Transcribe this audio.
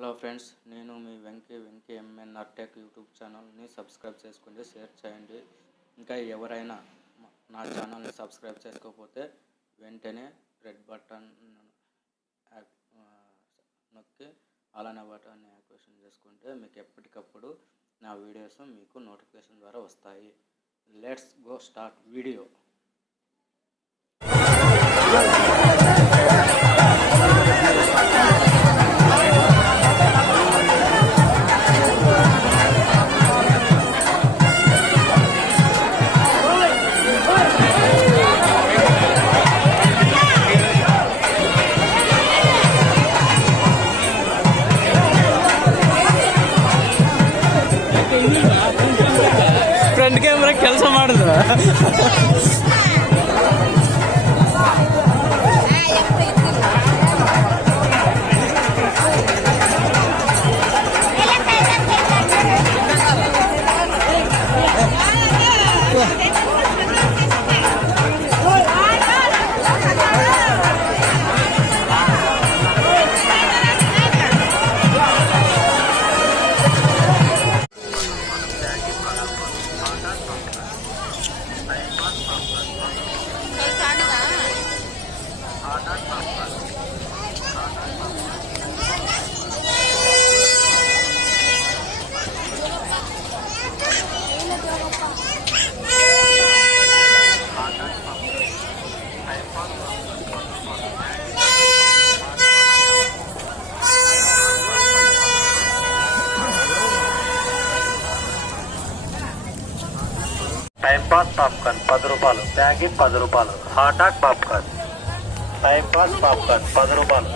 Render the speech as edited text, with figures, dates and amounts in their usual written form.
Hello friends, నేను మీ Venky MNR tech YouTube ఛానల్ని సబ్స్క్రైబ్ చేసుకోండి, షేర్ చేయండి. ఇంకా ఎవరైనా నా ఛానల్ని సబ్స్క్రైబ్ చేసుకోకపోతే వెంటనే రెడ్ బటన్ నొక్కి అలానే బటన్ని యాక్టివేషన్ చేసుకుంటే మీకు ఎప్పటికప్పుడు నా వీడియోస్ మీకు నోటిఫికేషన్ ద్వారా వస్తాయి. Let's go start video. Front camera ಕೆಲಸ ಮಾಡಿದ್ರ టైం పాస్ పాప్కార్న్ 10 రూపాయలు, మ్యాగీ 10 రూపాయలు, hot dog popcorn. Time pass popcorn 10 రూపాయలు.